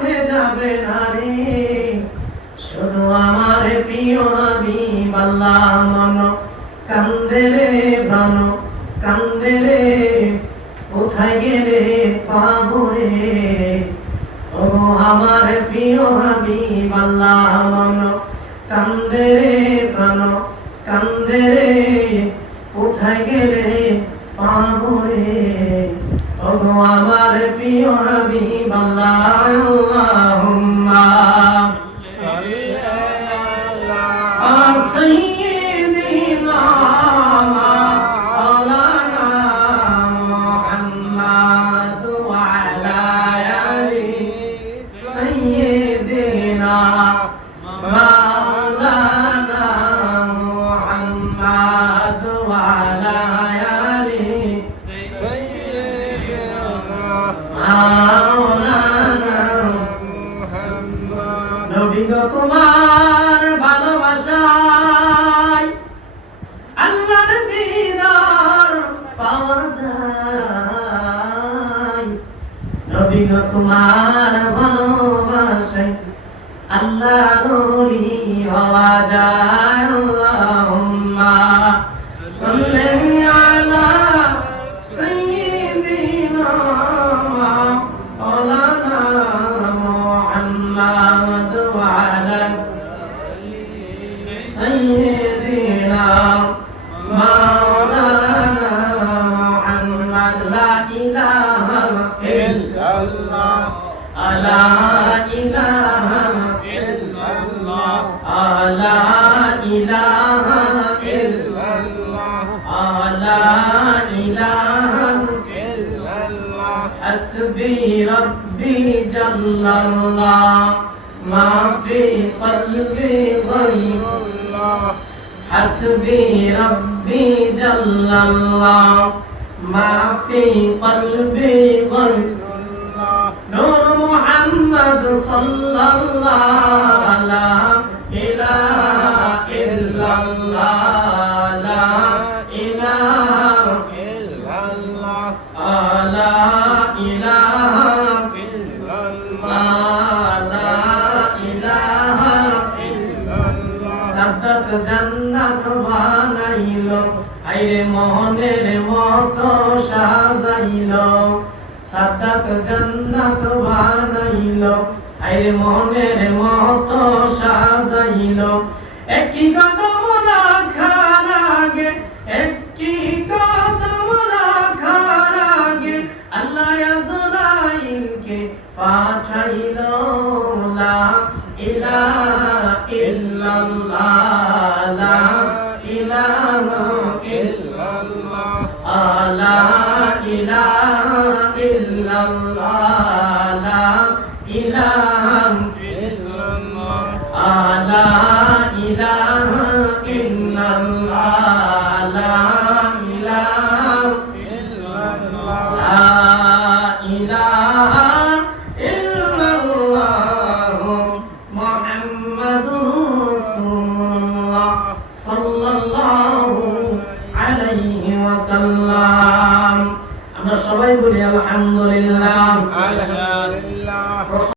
সাথে যাবে না রে শুধু আমার প্রিয় হাবিব আল্লাহ মন কান্দে রে প্রাণ কান্দে রে কোথায় গেলে পাবো রে ও আমার প্রিয় হাবিব আল্লাহ মন কান্দে রে প্রাণ কান্দে রে কোথায় গেলে পাবো রে ও আমার প্রিয় হাবিব আল্লাহ আল্লাহুম্মা সাল্লি আলা সাইয়্যিদিনা মাওলানা মুহাম্মদ ওয়া আলা আলি সাইয়্যিদিনা মাওলানা মুহাম্মদ ওয়া আলা আলি মাওলানা মুহাম্মদ নবী গো তোমার ভালোবাসায় আল্লাহর দিদার পাওয়া যায় নবী গো তোমার ভালোবাসায় আল্লাহর ওলি হওয়া যায় আল্লাহুম্মা সাল্লি আলা সাইয়্যিদিনা মাওলানা মুহাম্মদ ওয়া আলা সাইয়্যিদিনা মাওলানা মুহাম্মদ লা ইলাহা ইল্লাল্লাহ লা ইলাহা ইল্লাল্লাহ লা ইলাহা ইল্লাল্লাহ লা ইলাহা ইল্লাল্লাহ হাসবি রাব্বি জাল্লাল্লাহ মা ফি কলবি গায়রুল্লাহ হাসবি রাব্বি জাল্লাল্লাহ মা ফি কলবি গায়রুল্লাহ নূর মুহাম্মদ সাল্লাল্লাহু লা ইলাহা ইল্লাল্লাহ লা ইলাহা ইল্লাল্লাহ লা ইলাহা ইল্লাল্লাহ লা ইলাহা ইল্লাল্লাহ সাদাত জান্নাত বানাইলো আইরে মোহনের মতো সাজাইলো সাদাত জান্নাত বানাইলো আইরে মোহনের মতো সাজাইলো একই কদম রাখার আগে একই কদম রাখার আগে আল্লাহ আজরাইলকে পাঠাইলো লা ইলাহা ইল্লাল্লাহ লা ইলাহা ইল্লাল্লাহ লা ইলাহা ইল্লাল্লাহ লা ইলাহা ইল্লাল্লাহ লা ইলাহা ইল্লাল্লাহ লা ইলাহা ইল্লাল্লাহ লা ইলাহা ইল্লাল্লাহ মুহাম্মাদুর রাসূলুল্লাহ সাল্লাল্লাহু আলাইহি ওয়াসাল্লাম আমরা সবাই বলি আলহামদুলিল্লাহ।